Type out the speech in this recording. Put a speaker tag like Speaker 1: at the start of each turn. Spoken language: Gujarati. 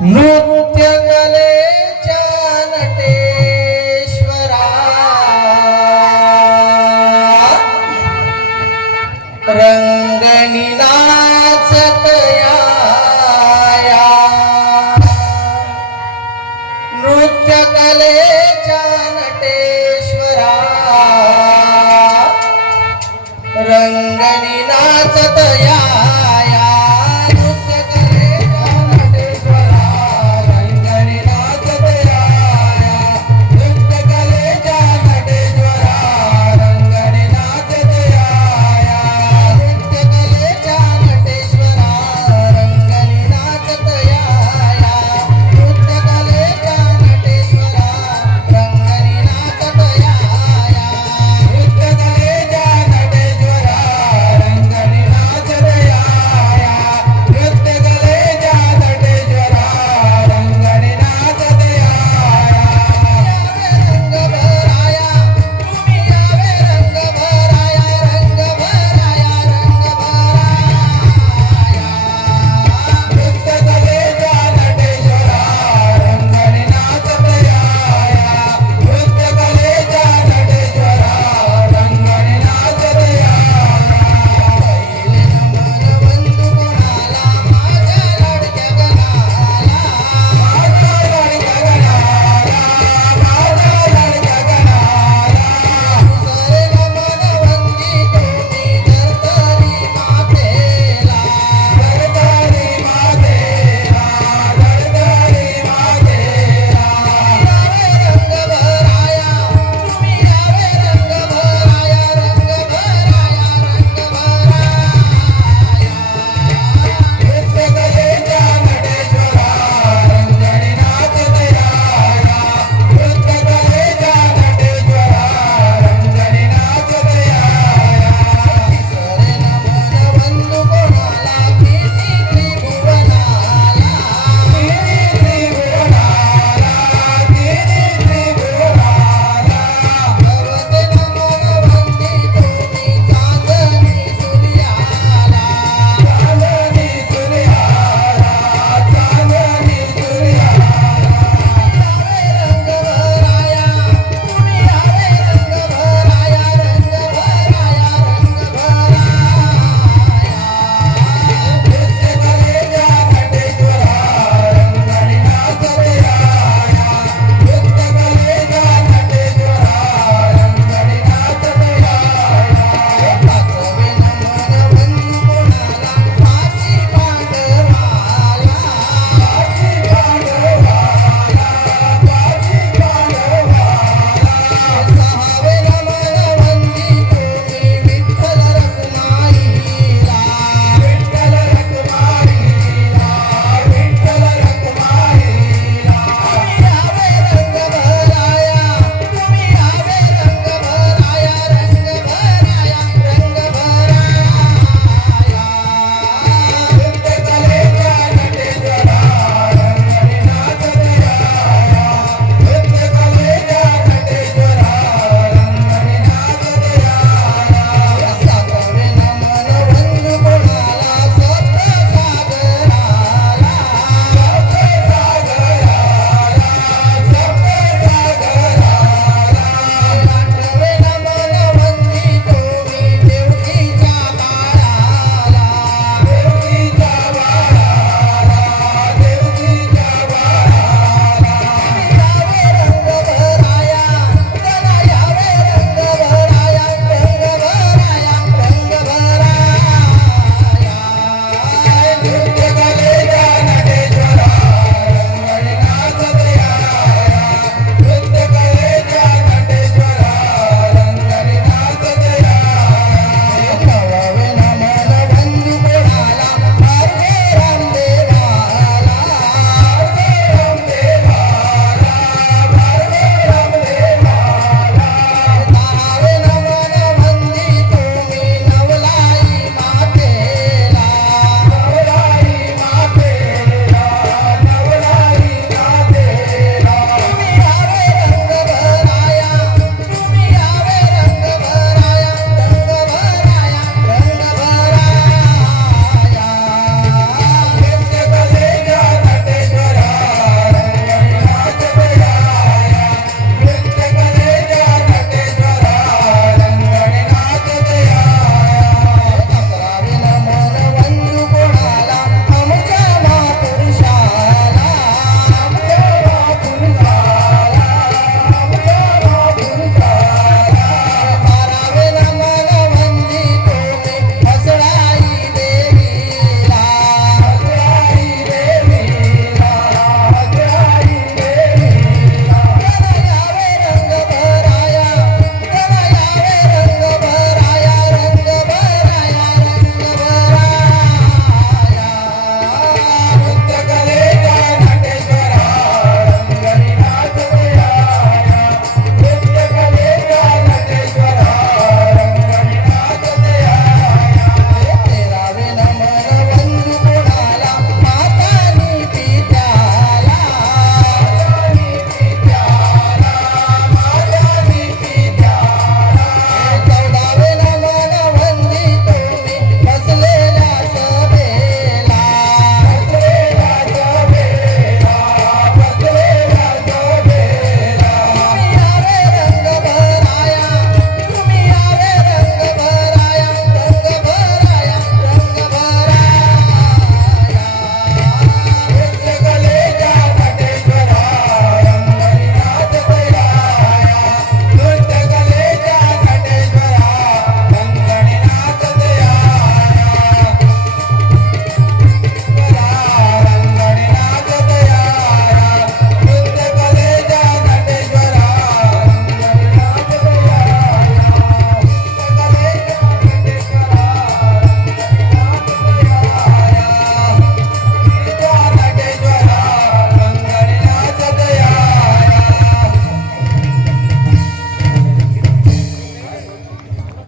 Speaker 1: નૃત્ય ગલે